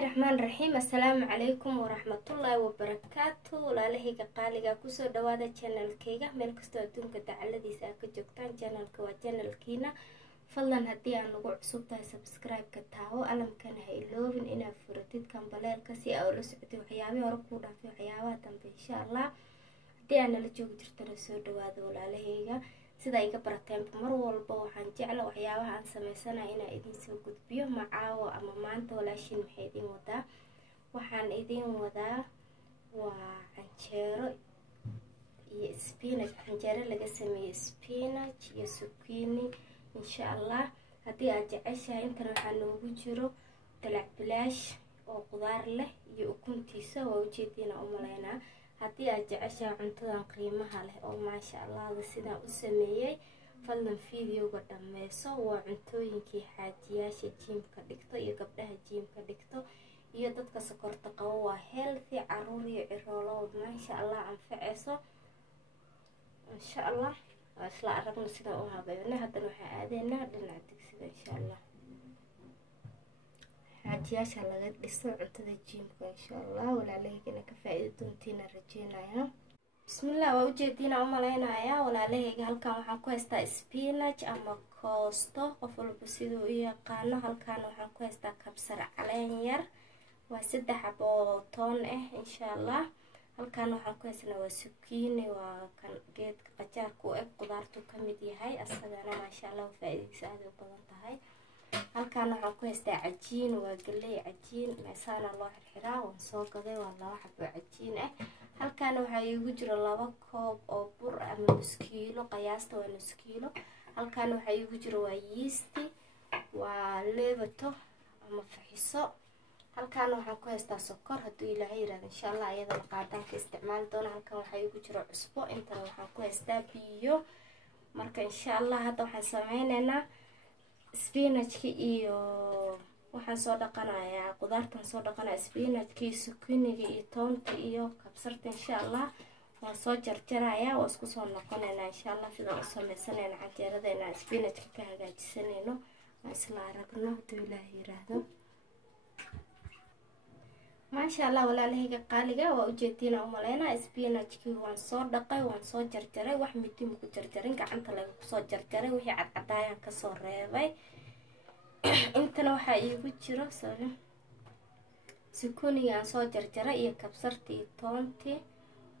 الرحمن الرحيم. السلام عليكم ورحمة الله وبركاته. walaalahayga qaaliga kusoo dhawaada channelkayga meel kasto adduunka dacaladiisa aad ka joogtaan. channelka waa channelkiina, fadlan haddii aan ugu cusub tahay subscribe-ka taawo, alamkana ha iloobin inaad furatid kambaleelka si aad ula socotid waxyaabihii hore kuu dhaafay waxyaabaha dambe insha allah. haddii aan nala joogi jirtana soo dhawaada walaalahayga. sida iga barateen mar walba waxaan jecla waxyaabaha aan sameysanayo inaan idin soo gudbiyo macaawo ama maanta walaashin maxay idin wadaa. waxaan idin wadaa waa canjeero iyo spinach, canjeero laga sameeyay spinach iyo zucchini insha allah. haddii aad jeceshahay intan waxaa noogu jiro dalac bilaash oo qudaar leh iyo ukuntiisa, waa ujeediina u malaynaa. haddii aad jeceshahay cuntadan qiimaha leh oo maasha allah sidaan u sameeyay, fadlan videoga dhameyso. waa cuntooyinkii xaajiyaasha jiimka dhigto iyo gabdhaha jiimka dhigto iyo dadka sokorta qabo. waa healthy, caruur iyo ciroolo maasha allah anfaceyso insha allah. waa isla aragna sidaan u habeeyna. haddana waxaan aadeynaa dhinaca digsiga insha allah. xaajiyaasha laga dhiso cuntada jiimka insha allah. walaalahaygana ka faa'iido doontiina rajeynaya. bismillah, waa ujeediina u malaynaya walaalahayga. halkan waxaan ku haystaa spinach ama koosto, qof walba siduu u yaqaano. halkan waxaan ku haystaa kabsar caleen yar, waa 3 xabo oo toon ah insha allah. halkan waxaan ku haysnaa waa zucchini, waa kan geedka qajaarka u eg qudaartu ka mid yahay asagana maasha allah faa'iidadiisa aad u badan tahay. halkan waxaan ku haystaa cajiin, waa galey cajiin meesana loo xirxiraa, waan soo gaday, waa 2 xabo cajiin ah. halkan waxaa iigu jira 2 koob oo bur ama nus kiilo, qiyaasta waa nus kiilo. halkan waxaa iigu jira waa yeast, waa leebato ama faxiso. halkan waxaan ku haystaa sokor, hadduu ilaahay yiraahdo insha allah iyadana qaadaan ka isticmaali doona. halkan waxaa iigu jira cusbo, intana waxaan ku haystaa biyo. marka insha allah hadda waxaan sameyneynaa spinachka iyo waxaan soo dhaqanayaa qudaartan soo dhaqanaya spinachka iyo zucchiniga iyo toonta iyo kabsarta insha allah. waan soo jarjarayaa, waa isku soo noqonaynaa insha allah sidaan u sameysanayna canjeeradeena spinachka ka hagaajisanayno. waan isla aragno hadduu ilaahay yiraahdo. maasha allah walaalahayga qaaliga, waa ujeediina u malaynaa spinachkii waan soo dhaqay, waan soo jarjaray. wax midi ma ku jarjarin, gacanta laga kusoo jarjaray, wixii cadcadaayaan kasoo reebay. intana waxaa iigu jiro zucchiniga aan soo jarjaray iyo kabsartii iyo toontii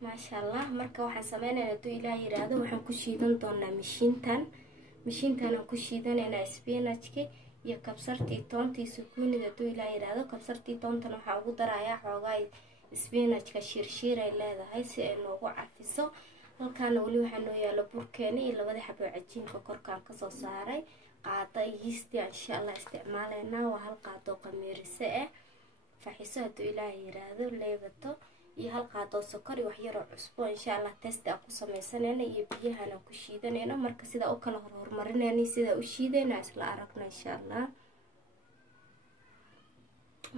maasha allah. marka waxaan sameynaynaa hadduu ilaahay yiraahdo waxaan ku shiidan doonaa mishiintan aan ku shiidanaynaa spinachki iyo kabsartii toontii zucchiniga hadduu ilaahay yiraahdo. kabsartii toontana waxaa ugu darayaa xoogaa spinachka shiirshiiray leedahay si ay noogu cafiso. halkaana weli waxaa noo yaalo burkeeni iyo 2 xabo cajiinka korkaan kasoo saaray. qaado yeast insha allah isticmaalaynaa, waa 1 qaado qamiirise ah, faxiso hadduu ilaahay yiraahdo, leebato iyo 1 qaado sokor iyo wax yar oo cusbo insha allah. test aan ku sameysanayna iyo biyahan aan ku shiidanayna. marka sida u kala horumarinayna sida u shiidayna isla aragna insha allah.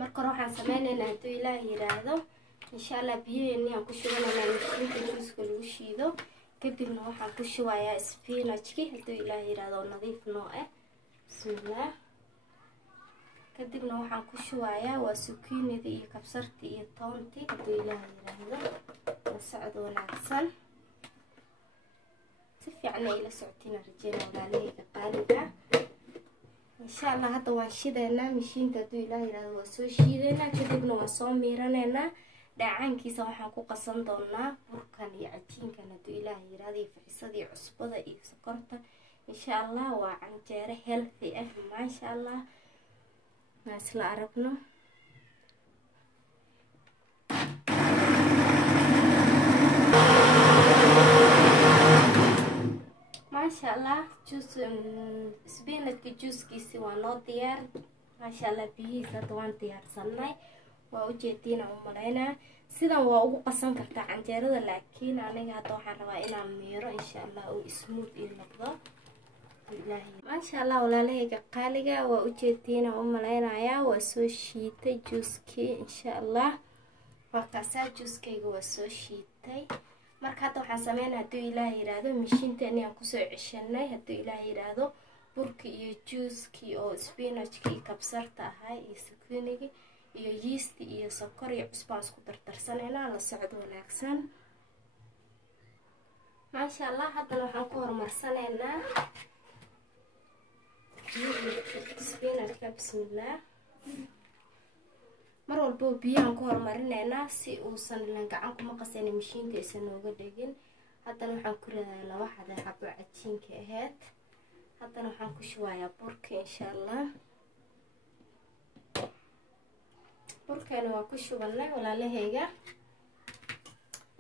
marka waxaan sameynaynaa hadduu ilaahay yiraahdo insha allah biyaheeni aan ku shubanaynaa mishiinka juuska lagu shiido. kadibna waxaan ku shubayaa spinachki hadduu ilaahay yiraahdo nadiif noo ah. bismillah. kadibna waxaan ku shubayaa waa zucchiniga iyo kabsartii iyo toontii hadduu ilaahay yiraahdo. la socod wanaagsan, si fiican ay la socotiin rajeyna walaalahayga qaaliga insha allah. hadda waan shidaynaa mishiinta hadduu ilaahay yiraahdo, waa soo shiidaynaa kadibna waan soo miiranaynaa. dhacaankiisa waxaan ku qasan doonaa burkan iyo cajiinkan hadduu ilaahay yiraahdo iyo faxisadii cusbada iyo sokorta insha allah. waa canjeero healthy ah maasha allah. waan isla aragno. maasha allah spinachka juuskiisi waa noo diyaar maasha allah. biyihiisa hadda waan diyaarsanay, waa ujeediina u malaynaa. sidan waa ugu qasan kartaa canjeerada, laakiin aniga hadda waxaan rabaa inaan miiro insha allah oo smooth ii noqdo. maasha allah walaalahayga qaaliga, waa ujeediina u malaynayaa. waa soo shiitay juuskii insha allah. waa kaasaa juuskayga waa soo shiitay. marka hadda waxaan sameynaa hadduu ilaahay yiraahdo mishiinteeni aan kusoo ceshanay hadduu ilaahay yiraahdo burki iyo juuskii oo spinachki kabsarta ahay iyo zucchiniga iyo yeast iyo sokor iyo cusbo isku dardarsanayna la socod wanaagsan ما شاء الله. هذا لو حنكون مرسلنا سبيناج بسم الله mar walba biyaan ku hormarinaynaa si uusan gacanku ma qasan mashiinta aysan uga dhigin. haddana waxaan ku ridayaa laba xabo cajiinka ahayd. haddana waxaan ku shubayaa burka insha Allah. burkana waa ku shubanay walaalahayga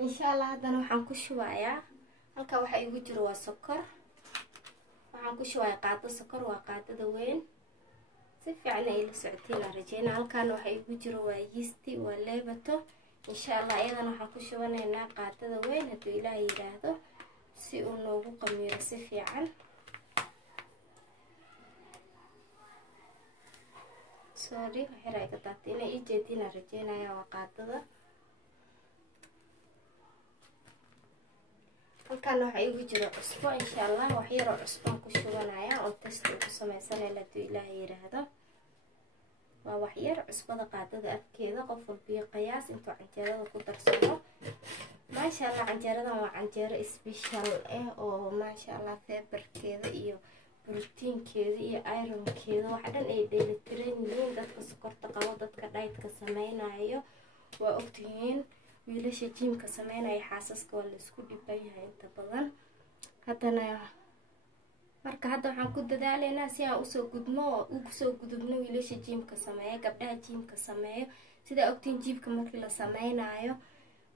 insha Allah. haddana waxaan ku shubayaa halka waxa igu jiro waa sokor. waxaan ku shubayaa qaado sokor waa qaadada weyn si fiican ay la socoteen rajayna. halkaan waxa igu jiro waa yeast waa leebato insha Allah. iyadana waxaan ku shubanaynaa qaadada weyn hadii Ilaahay yiraahdo si uu noogu qamiiro si fiican. sorry waxay raayga taatina ii jeedina rajaynaya waa qaadada. halkaan waxa igu jiro cusbo insha Allah. wax yar oo cusbo ku shubanaya oo test ku sameeysanay hadii Ilaahay yiraahdo. waa wax yar cusbada qaadada afkeeda qof walba qiyaas inta canjeerada ku darsado. ma sha Allah canjeeradan waa canjeero special oo ma sha Allah fiberkeeda iyo proteinkeeda iyo ironkeeda wax dhan ay dheelitiran yihiin. dadka sokorta qabo dadka diet-ka sameeynaayo waa ogtihiin. wiilasha jimka sameeynaya xaasaska waa la isku dhibayahay inta badan. haddana marka hadda waxaan ku dadaalaynaa si aan usoo gudubno wiilasha jimka sameeyo gabdhaha jimka sameeyo. sida ogtiin jimka markii la sameeynayo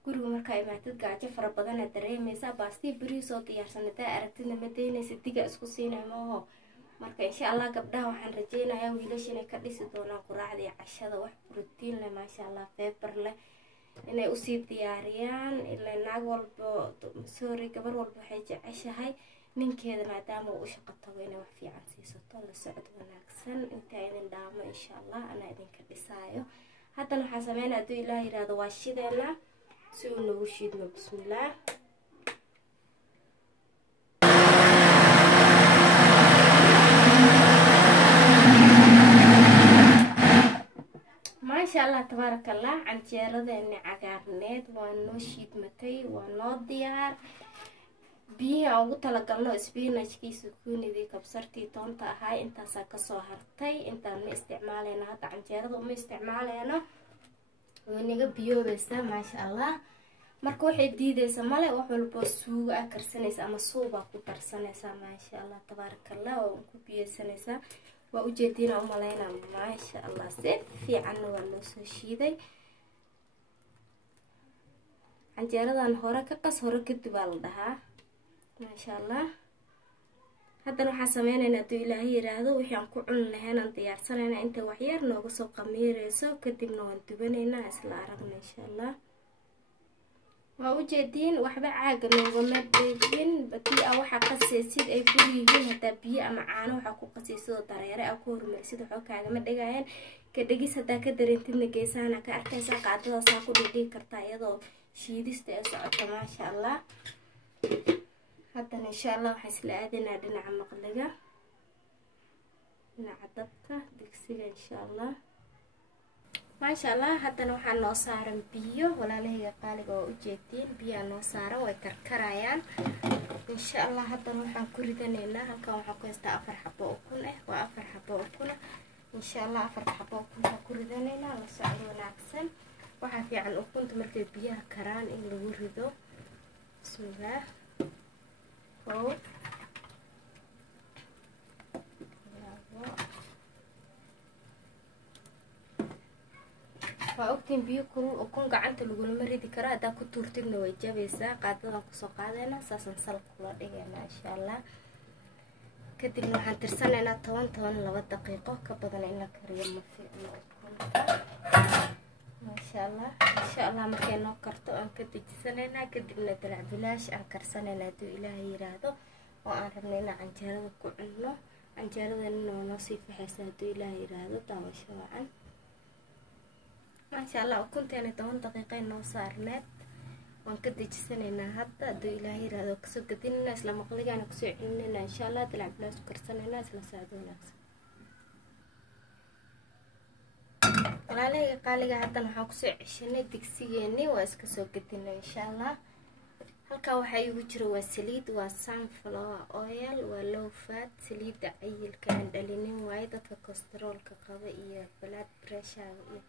guriga marka imaatid gaajo fara badan aad dareemaysaa. baastii bariis oo diyaarsan hadaa aragtidna ma daynaysa diga isku siinay maaho. marka insha Allah gabdhaha waxaan rajaynayaa wiilasha inay ka dhisi doonaan quraacda iyo cashada wax protein leh ma sha Allah fiber leh inay u sii diyaariyaan. ilaa naag walba sorry gabar walba waxay jeceshahay ninkeeda maadaama uu shaqo tago inay wax fiican siisato la socod wanaagsan. inta idin dhaamo insha Allah ana idinka dhisaayo. haddana waxaan sameeynaa hadii Ilaahay yiraahdo waa shideena si uu noogu shiidno. bismillaah. ما شاء الله تبارك الله. canjeeradeena cagaarneed waa noo shiidmatay waa noo diyaar. biyaha ugu talagalno spinachkiisa kunidii kabsartii toonta ahaa intaas ka soo hartay. intaan ma isticmaalayna hadda canjeerada uma isticmaalayna wanaga biyoobaysa ma sha Allah. marka waxay diidaysa male wax walba suugo ah karsanaysa ama suuba ku darsanaysa ma sha Allah tabaaraka Allah. oo ku biyeysanaysa waa u jeedina u maleynaa ma sha Allah si fiican waa loo soo shiiday. canjeeradan hore ka qas hore kadib baa la dhahaa ma sha Allah. haddana waxaan sameynaynaa hadii Ilaahay yiraahdo wixii aan ku cun lahayn aan diyaarsanaynaa inta wax yar nooga soo qamiireyso kadibna waan dubanaynaa isla aragna insha Allah. waa u jeedin waxba caaga noogama dhigin badii waxa qasaysid ay ku yihiin hada biyo ama caano waxa ku qasaysid dareere ah ku hormarsid waxa kaaga ma dhigayaan ka dhigis hada ka dareentidna geesana ka arkaysa qaadada saa ku dhigi kartaa iyadoo shiidista ay socoto ma sha Allah. haddana insha Allah waxaan isla aadinaa dhinaca maqliga dhinaca dabka digsiga insha Allah. ما شاء الله. haddana waxaan noo saaran biyo walaalahayga qaaliga oo u jeedin biyo noo saaran way karkarayaan insha Allah. haddana waxaan ku ridanaynaa halkan waxaan ku haystaa 4 xabo oo kun waa 4 xabo oo kun insha Allah. 4 xabo oo kun ku ridanaynaa la socod wanaagsan. waxa fiican ukunta markay biyaha karaan in lagu rido. bismillaah. oo waa ogtiin biyo kulul ukun gacanta lagulama ridi karo hadaa ku tuurtidna way jabaysaa. qaadadan kusoo qaadayna saasan sal kula dhigayna insha Allah. kadibna waxaan tirsanaynaa 12 daqiiqo ka badan in la kariyo ma fiicno ukunta ma sha Allah. insha Allah markay noo karto aan ka dejisanaynaa kadibna dalac bilaash aan karsanaynaa hadii Ilaahay yiraahdo oo aan rabnay in canjeerada ku cunno. canjeeradan noo sii faxaysa hadii Ilaahay yiraahdo daawasho wacan. ما شاء الله ukunteena 10 daqiiqo noo saarneed waan ka dejisanaynaa hadda hadii Ilaahay yiraahdo kasoo gadinayna isla maqligaana ku soo celinayna insha Allah. dalac bilaash karsanayna isla saacad wanaagsan. walaalahayga qaaliga haddana waxaan kusoo ceshanay digsigeeni waa iska soo gadina insha allah. halkaa waxaa igu jiro waa saliid, waa sunflower oil, waa low fat saliida cayilka aan dhalinin waaye dadka kolestaroolka qaba iyo blood pressure iyo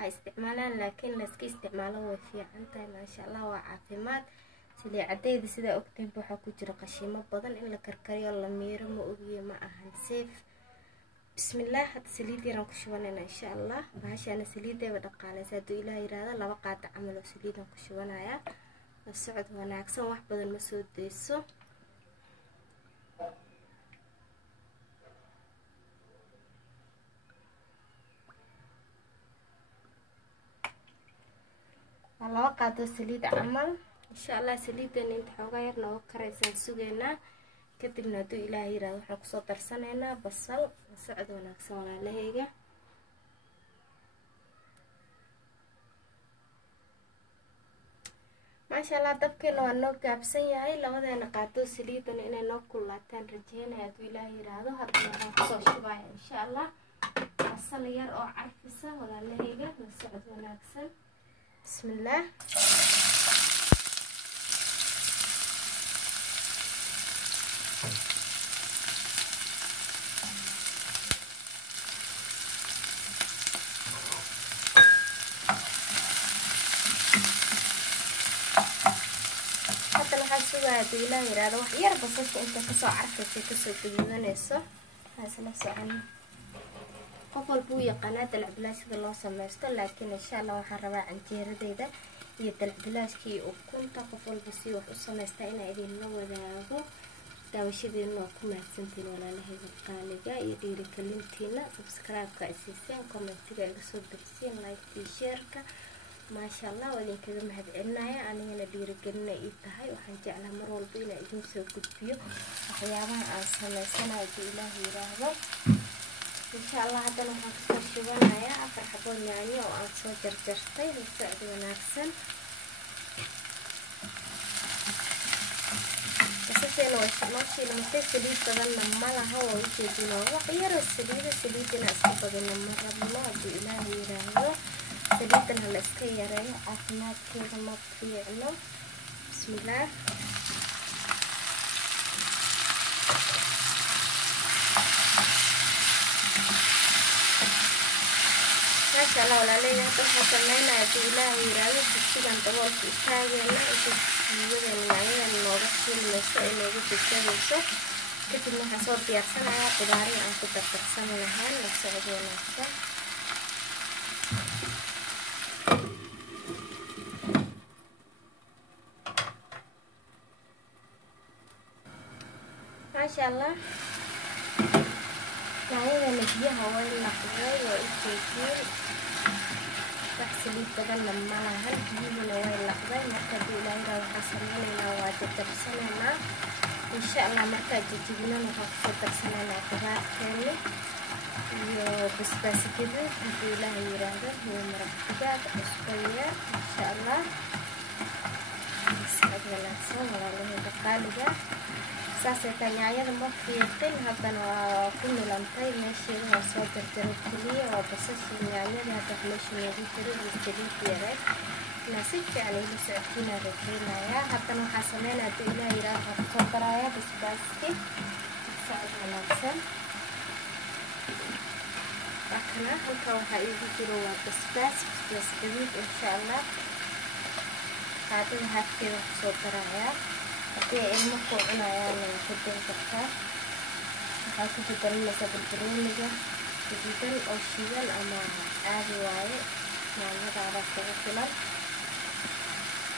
ay isticmaalaan, laakiin la iska isticmaalo way fiican tahay maasha allah, waa caafimaad. saliicadeeda sidaa ogtahay waxaa ku jira qashimo badan, in la karkariyo la miiro ma ogiye ma ahan safe. bismillaah. hadda saliid yaraan ku shubanayna insha allah. bahashaana saliideeba dhaqaalaysa hadduu ilaah yiraahdo 2 qaada camal oo saliidaan ku shubanayaa. la socod wanaagsan, wax badan ma soo deyso. waa 2 qaado saliid camal insha allah. saliidan inta xoogaa yar nooga karaysaan sugeynaa, kadibna hadduu ilaah yiraahdo waxaan kusoo darsanaynaa basal. la socod wanaagsan walaalahayga. maasha allah dabkeena waa noo gaabsan yahay. labadeena qaado saliidan inay noo kulaataan rajeynaya hadduu ilaah yiraahdo. haddana waxaan kusoo shubaya insha allah basal yar oo carfisa walaalahayga. la socod wanaagsan. bismillaah. hadduu ilaah yiraahdo wax yar basasha inta kasoo carfaysa kasoo gaduudanayso haasla socon. qof walba uu yaqaanaa dalacbilaash sida loo sameysto, laakiin insha allah waxaan rabaa canjeeradeyda iyo dalacbilaashka iyo ukunta qof walba si wax u sameystaa inaa idinla wadaago. daawashadeena waa ku mahadsantiin walaalahayga qaaliga iyo dhiirigelintiina. subscribe-ka ay siiseen, commentiga iga soo dirsiin, like iyo share-ka. maasha allah waa idinkaga mahadcelinaya, anigana dhiirigelina ii tahay. waxaan jeclaa mar walba inaan idin soo gudbiyo waxyaabaha aan sameysanayo hadduu ilaah yiraahdo insha allah. haddana waxaan kasoo shubanayaa 4 xabo yaanyo oo aan soo jarjartay. la socod wanaagsan. basasheena waa noo shiilmatay, saliid badanna ma laha, waa ujeedinoo wax yaro saliidina iska badina ma rabno hadduu ilaah yiraahdo. saliidan hala iska yareeyo, caafimaadkeeda ma fiicno. bismillaah. maasha allah walaaleyda hadda waxaan sameynaya hadduu ilaah yiraahdo digsigan daboolka istaageena inta siyadan yaanyadan nooga shiilmayso ay nooga degdegayso. kadibna waxaan soo diyaarsanayaa qudaari aan ku dardarsan lahayn. la socod wanaagsan. maasha allah yaanyadana biyaha way laqday, waa ujeediin wax saliid badanna ma lahan, biyuhuna way laqday. marka hadduu ilaah yiraahdo waxaan sameynaynaa waa jajabsanaynaa insha allah. markaa jajabinana waxaan kusoo darsanaynaa qudaarteeni iyo basbaas gaduud hadduu ilaah yiraahdo iyo maraq digaag cusbo yar insha allah. socod wanaagsan walaalahayga qaaliga. saasay tahay yaanyada ma fiiqin, haddana waa ku milantay meesheeda. waa soo jarjaray keliya, waa basashii yaanyada hadda meesha noogu jiro iyo saliid yareed. inaa si fiican ila socodkiinaa rajeynayaa. haddana waxaa sameynaya hadduu ilaah yiraahdo waxaan kusoo darayaa basbaaski. socod wanaagsan. wakana halkaa waxaa iigu jiro waa basbaas gaduud insha allah. qaadada haafkeeda kusoo darayaa. haddii ilmo ku cunayaan waa ku dari kartaa. waxaa ku bedelinaysa barbarooniga gaduudan oo shiidan ama caadi waaye, yaanyadaada kugu filan.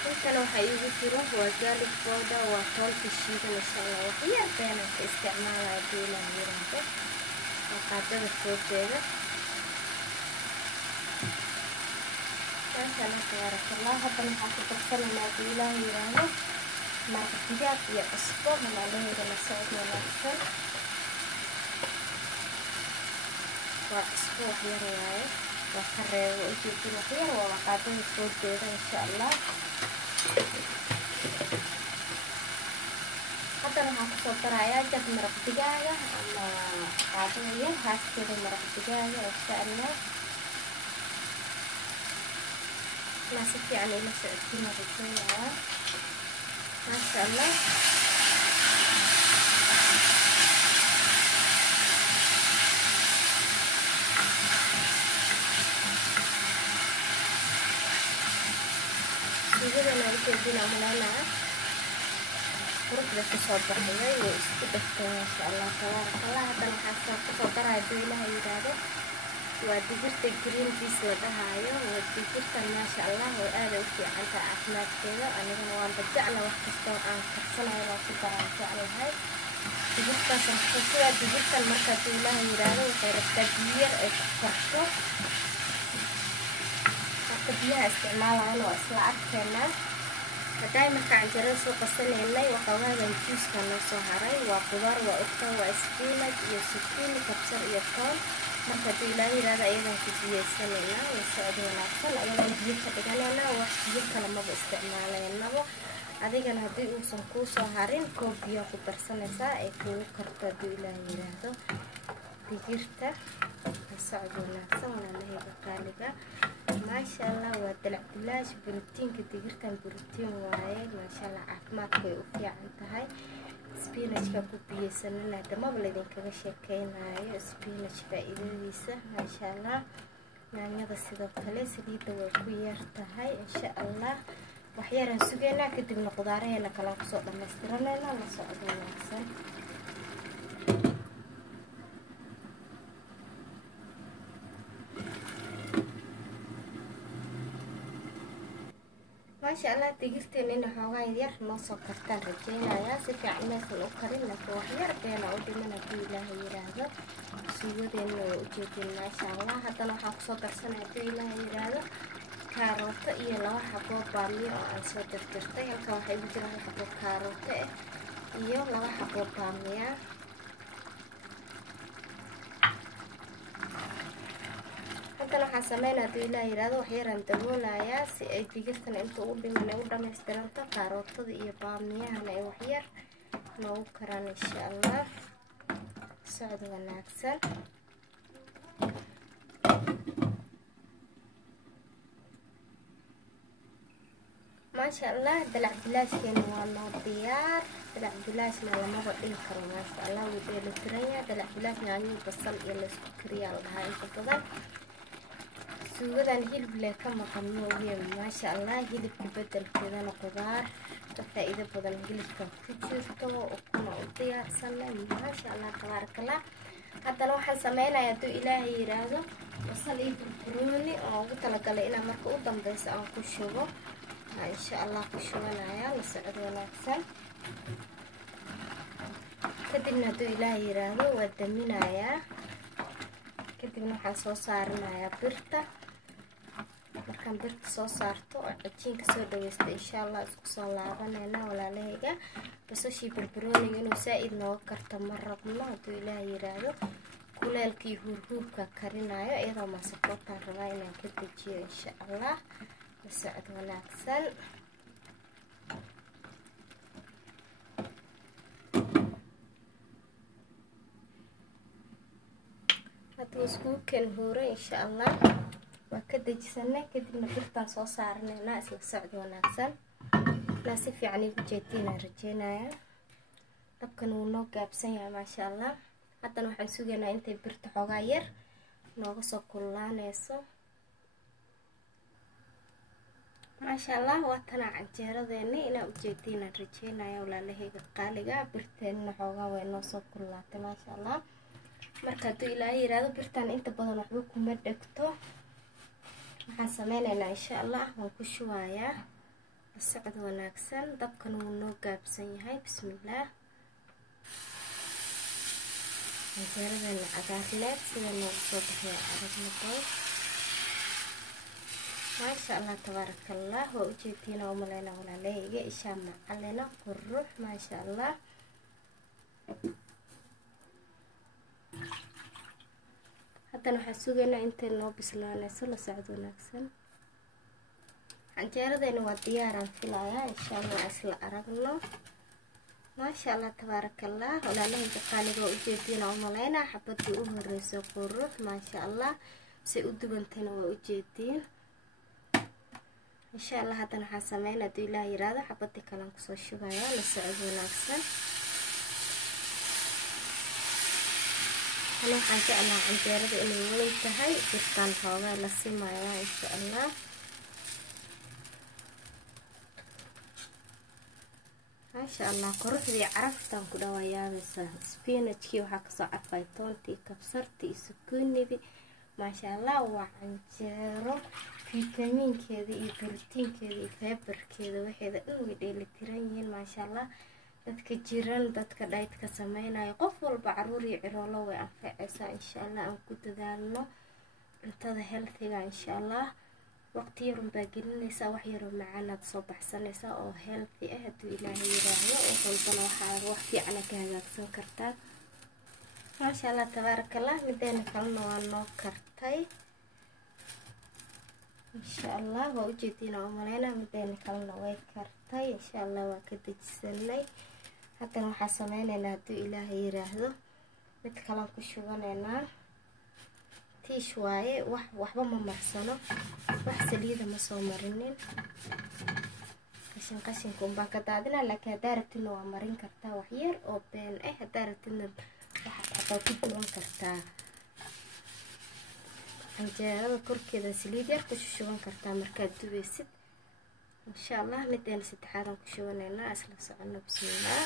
halkana waxaa iigu jiro waa garlic powder, waa toonta shiidan insha allah. wax yar beenaan ka isticmaalaya hadduu ilaah yiraahdo. waa qaadada foodeeda. maasha allah tabaarakallah. haddana waxaa ku darsanaynaa hadduu ilaah yiraahdo maraq digaag iyo cusbo walaalahayga. la socod wanaagsan. waa cusbo wax yar waaye, waa ka reebo ujeedin wax yar, waa qaadada foodeeda insha allah. haddana waxaan kusoo darayaa jab maraq digaaga ama qaadada yar haaskeeda maraq digaaga insha allah. ناسف يعني لسعتين رجينا ما شاء الله. سيجينا نرجع دينا ملانا قرب تصوب بحية ويستبت ما شاء الله تبارك الله. هذا الحاسة تصدر هدو إلها يرادو وديجرت الجرين بيس لدهايو وديجرت ما شاء الله وآذا وفي عنك عفمات كذا. أنا نوان بجعنا وحكستو عن كرسنا وفكرة عن فعل هاي ديجرت سنخصوصا ديجرت المركز إلها يرادو وخير التغيير فرشو بيها استعمالها وأصلا أكتنا. دائما كان جرس وقصنا إلي وقوانا الجوز كان نصو هراي وخضار وقطة وإسبينج يسكين كبسر يطول مركز إلهي هذا أيضا كجيه سنينا ويساعد ونفسنا أيضا جيه كدقالنا وحجيه كلمة باستعمالنا أذيقنا هدي وصنكوسو هارين كوبيا قدرسنا ساء كو كرتا دو إلهي هذا ديجيرتا يساعد ونفسنا ونالهي بقالقا ما شاء الله. ودلع بلاش بروتين كديجيرتا بروتين واي ما شاء الله عافمات كوي وفي عنتهاي سبيناش كوبيا سننا دما بلدين كغا شيكينايو سبيناش فائدadiisa ما شاء الله. yaanyada sidoo kale saliida way ku yartahay in sha Allah. waxyaaran sugeena kadibna qudaaraheena kala soo dhameystiranayna la socdo wanaagsan. ما شاء الله تجرتين إنه حواي ير نص كرتان رجينا يا سفي عنا سنوكرين لك وحير بينا ودي منا في إله يراده سوود إنه وجدين ما شاء الله. هذا لو حق صدر سنة في إله يراده كاروت إيه لو حقو بامي أو عن صدر ترتي هلك وحي بجرا حقو كاروت إيه لو حقو بامي. inta waxaan sameynaa hadii ilaa yiraahdo wax yar aan daboolayaa si ay digirtan inta u dhiman u dhameystiranto kaarootada iyo baamiyahana ay wax yar noogu karaan insha Allah. socod wanaagsan. ما شاء الله دلع بلاش كان وانا ديار دلع بلاش لما بدي كرو ما شاء الله ودي لتريا دلع بلاش يعني بصل إلى سكريا هاي كذا سوغدان هيلب لك مقامو وهي ما شاء الله هيلب بدل كذا خضار فائدة بدل هيلب كجيرتو وكنا ديار سنة ما شاء الله تبارك الله. هذا لو حن سمينا يدو إلهي يرادو بصل يبروني أو تلقى مركو دمبس أو كشوبو إن شاء الله كشوبنا يا نسعد ونفسن. كدبنا دو إلهي يرادو ودمنا يا كدبنا waxaan soo saarnaa birta markaan birta soo saarto cajiinka soo dhaweystay insha Allah isku soo laabanayna walaalahayga basashii barbarooniga inuu saaid nooga karto ma rabno haduu Ilaahay yiraahdo kuleelkii hurhurka karinayo iyadoo masaqootaan rabaa inaan ka dejiyo insha Allah. socod wanaagsan. isku keen hore insha Allah waa ka dejisana kadibna birtaan soo saarnayna isla socod wanaagsan. si fiican ugu jeedina rajeynaya dabkan uu noo gaabsan yahay ma sha Allah. haddana waxaan sugaynaa intay birta xogaa yar nooga soo kululaanayso ma sha Allah. waa tana canjeeradeena ina u jeedina rajeynaya walaalahayga qaaliga birteena xogaa way noo soo kululaatay ma sha Allah. marka haduu Ilaahay yiraahdo birtan inta badan waxba kuma dhagto waxaan sameynaynaa insha Allah waan ku shubayaa socod wanaagsan. dabkan uu noo gaabsan yahay bismillaah. canjeeradeena cagaarneed sida noogu soo baxay aragnadood ما شاء الله تبارك الله. وأجيتينا وملينا ولا ليه إشام علينا قروح ما شاء الله. حتى نحسوقنا انت نو بسلانا سلا سعد ونكسن canjeeradayna waa diyaaraan filayaa insha Allah isla aragno. ما شاء الله تبارك الله. walaalahayga qaaliga oo ujeedina oo maleena xabadii u horeyso qurux ما شاء الله si u dubantayna waa ujeedin insha allah haddana waxaan sameyn hadduu ilaah yiraahdo xabadii kalan kusoo shubayaa la socod wanaagsan. أنا waxaan jeclaa canjeerada inay weyn tahay birtaan xoogaa la simayaa insha allah. maasha allah quruxdii caraftan ku dhawaayaabeysa. spinachkii waxaa kasoo carfay toontii kabsartii iyo sukuunidii. maasha allah waa canjeero fitamiinkeeda iyo borotiinkeeda iyo fiberkeeda waxeeda dhan way dheelitiran yihiin maasha allah. dadka jiran dadka dhaydka sameynaya qof walba caruur iyo ciroolo way anfacaysaa insha allah. aan ku dadaalno cuntada healthiga insha allah. waqti yar baa gelinaysaa wax yar oo macaanaad soo baxsanaysaa oo healthy ah hadduu ilaahay yiraahdo. oo walbana waxaa wax fiican ka hagaagsan kartaa maasha allah tabaarakallah. mideena kalena waa noo kartay insha allah. waa ujeediina u maleynaa mideena kalena way kartay insha allah. waa ka dejisanay. haddana waxaa sameynaynaa hadduu ilaahay yiraahdo mid kalaan ku shubanaynaa. tiish waaye waxba ma marsano, wax saliida ma soo marinin. qashinka unbaan ka daadinaa. laakiin haddaa rabtidna waa marin kartaa wax yar oo been ah. haddaa rabtidna waxaad xataa ku duwan kartaa canjeerada korkeeda saliid yar ku shuban kartaa markaad dubaysid insha allah. mideena saddexaadaan ku shubanaynaa isla socono. bismillah.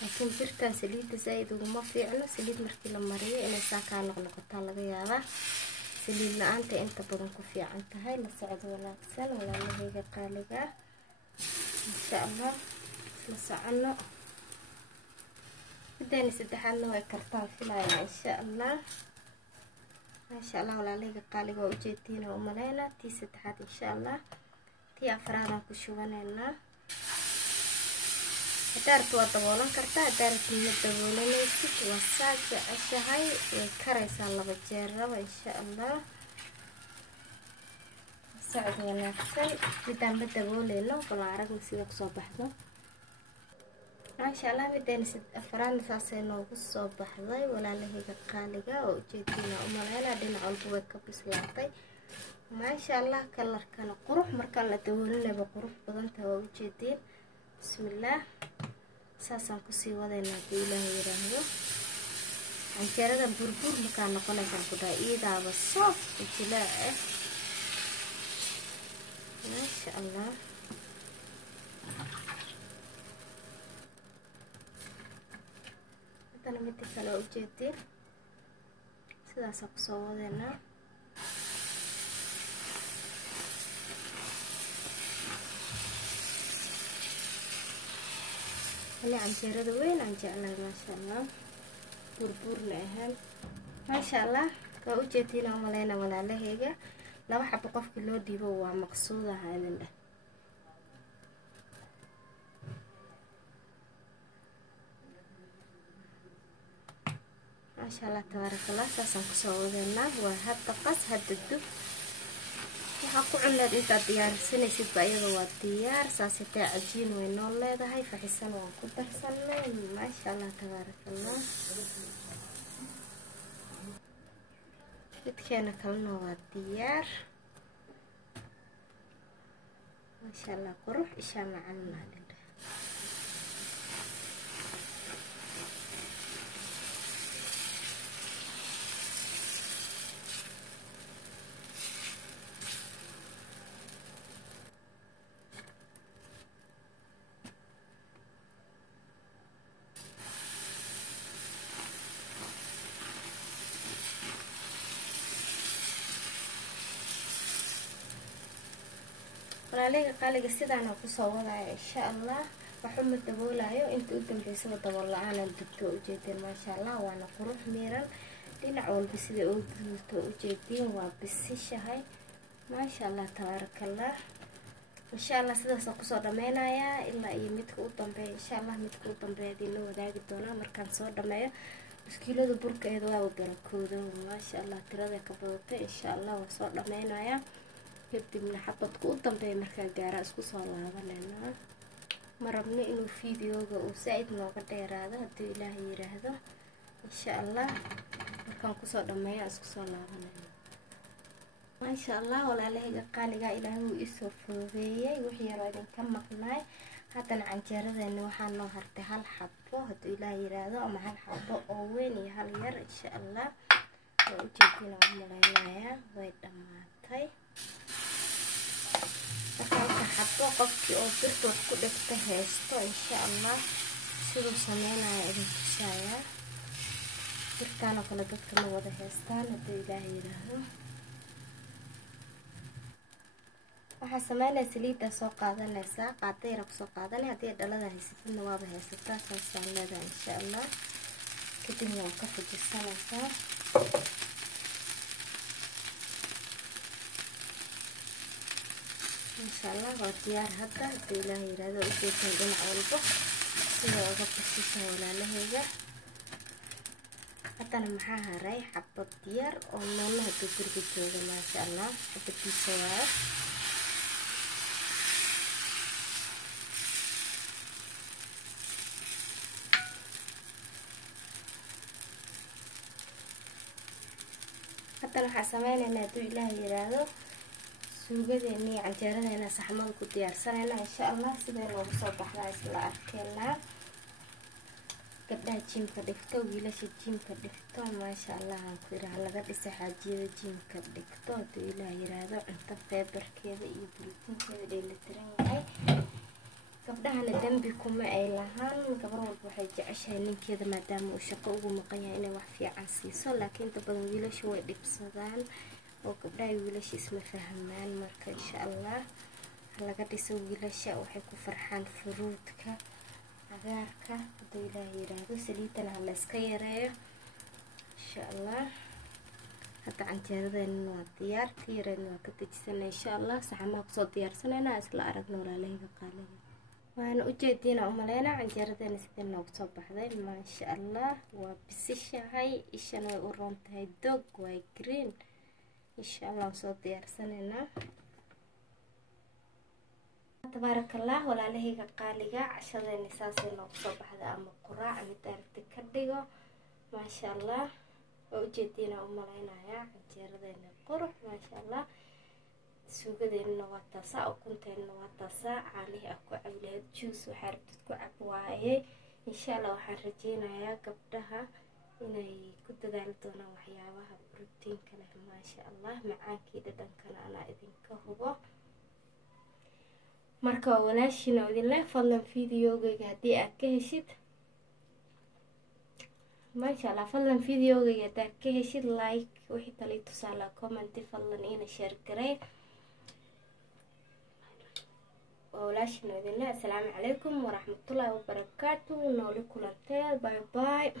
laakiin birtaan saliidda zaaid uguma fiicno. saliid markii la mariyo inay saa kaa noqnoqotaa laga yaabaa. saliid la-aanta inta badan ku fiican tahay. la socod wanaagsan walaalahayga qaaliga insha allah. isla socono. mideena saddexaadna way kartaan filayaa insha allah. maasha allah walaalahayga qaaliga waa ujeediina u maleynaa. tii saddexaad insha allah. tii afraadaan ku shubanaynaa. haddaa rabto waa daboolan kartaa. haddaa rabtid ma daboolanaysid waa saa jeceshahay. way karaysaa laba jeeraba insha allah. socod wanaagsan. midaan ma dabooleyno balan aragna sida kusoo baxdo maasha allah. mideena afraadna saasay noogu soo baxday walaalahayga qaaliga oo ujeediina u maleynaa. dhinac walba way ka bislaatay maasha allah. kalarkana qurux markaan la daboolinayba qurux badantaha waa ujeediin. bismillaah. saasaan kusii wadaynaa hadduu ilaahay yiraahdo. canjeerada burbuur markaa noqonaysaan ku dhaha iidaaba soof jilaac ah maasha allah. haddana midda kale waa ujeediin sidaasaan kusoo wadaynaa. ani canjeerada weyn aan jeclahay maasha allah. burburna ahaan maasha allah. waa ujeediina u maleyna walaalahayga. laba xabo qofkii loo dhiibo waa maqsuudaha idin dheh. maasha allah tabaarakallah. saasaan kusoo wadeynaa. waa hadda qas hadda dub. waxaa ku cuneed intaad diyaarsanaysid ba iyada waa diyaar. saasitee cajiin way noo leedahay. faxisan waan ku darsanay maasha allah tabaarakallah. midkeena kalena waa diyaar maasha allah. qurux ishaa macalina walaaleyga qaaliga sidaan aan kusoo wadaayo insha allah. waxuma daboolayo inta u dambeysaba dabool la-aanaan dubto ujeedeen maasha allah. waana qurux miiran dhinac walba sida oo guduudto ujeediin waa bisishahay maasha allah tabaarakallah. insha allah sidaasaan kusoo dhameynayaa ilaa iyo midka u dambeeya insha allah. midka u dambeeya idinla wadaagi doonaa markaan soo dhameeyo. muskiilada burkeeda waa barakooda maasha allah. tirada ka badatay insha allah. waa soo dhameynayaa kadibna xabadka u dambeeya markaa gaara isku soo laabanayna. ma rabno inuu fideoga uu saaid nooga dheeraado hadduu ilaahay yiraahdo. insha allah markaan kusoo dhameeyo isku soo laabanayno. maasha allah walaalahayga qaaliga ilaahay wuu isoo fududeeyay wixii yar idinka maqnaay. haddana canjeeradeena waxaa noo hartay hal xabo hadduu ilaahay yiraahdo, ama hal xabo oo weyn iyo hal yar insha allah. waa ujeedina u malaynayaa way dhammaatay. marka xabo qofkii oo birta wax ku dhigta haysto insha allah siduu sameynaya idin tusaaya. birtaan oo kale dadka ma wada haystaan hadduu ilaahay yiraahdo. waxaa sameynaya saliidda soo qaadanaysaa, qaada yara kusoo qaadanay. haddii dhalada haysatidna waaba haysataa saasaan leedahay insha allah. kadibna waa ka fujisanaysaa. insha allah waa diyaar hadda hadduu ilaahay yiraahdo. ujeedkan dhinac walba sida uga basisa walaalahayga. haddana maxaa haray xabad yar oo noolna hadduu guriga jooga maasha allah xabadiisa waayo. haddana waxaa sameynaynaa hadduu ilaahay yiraahdo suugadeena iyo canjeeradeena saxmada ku diyaarsanayna insha allah. sidee noogu soo baxdaa isla arkeynaa. gabdhaha jiimka dhigto, wiilasha jiimka dhigto maasha allah aan ku yiraahdo laga dhisa xaajiyada jiimka dhigto hadduu ilaahay yiraahdo. cunto feebarkeeda iyo buluutinkeeda dheelitiran yahay. gabdhahana dambi kuma ay lahaan. gabar walba waxay jeceshahay ninkeeda maadaama uu shaqo ugu maqan yahay inay wax fiican siiso. laakiin inta badan wiilashu way dhibsadaan oo gabdhaha wiilasha isma fahmaan. marka insha allah laga dhiso wiilasha waxay ku farxaan furuudka cagaarka hadduu ilaahay yiraahdo. saliidana ha la iska yareeyo insha allah. hadda canjeeradeena waa diyaar. ka yareedna waa ka dejisana insha allah. saxamaha kusoo diyaarsanayna isla aragna walaalahayga qaaliga. waana ujeediina umaleyna canjeeradeena sidee noogu soo baxday maasha allah. waa bisishahay, ishana way u roon tahay dog waa green insha allah. soo diyaarsanayna tabaarakallah walaalahayga qaaliga. cashadeena saasay noogu soo baxday ama quraac mid aragti ka dhigo maasha allah. waa ujeediina umaleynayaa canjeeradeena qurux maasha allah. suugadeena waa taasaa, ukunteena waa taasaa. caanihi ah ku cabi lahayd juice waxaa rabtid ku cab waaye insha allah. waxaan rajeynayaa gabdhaha inay ku dadaali doonaan waxyaabaha brotiinka leh maasha allah. macaankii dhadhankana anaa idinka hubo. marka waa walaashina idinle fadlan videogayga haddii aad ka heshid maasha allah. fadlan videogayga haddii aad ka heshid like, wixii tali tusaale commenti fadlan ina share garey. walaashina idinle assalaamu calaykum waraxmatullaahi wabarakaatu. nooli kulantee. bye bye.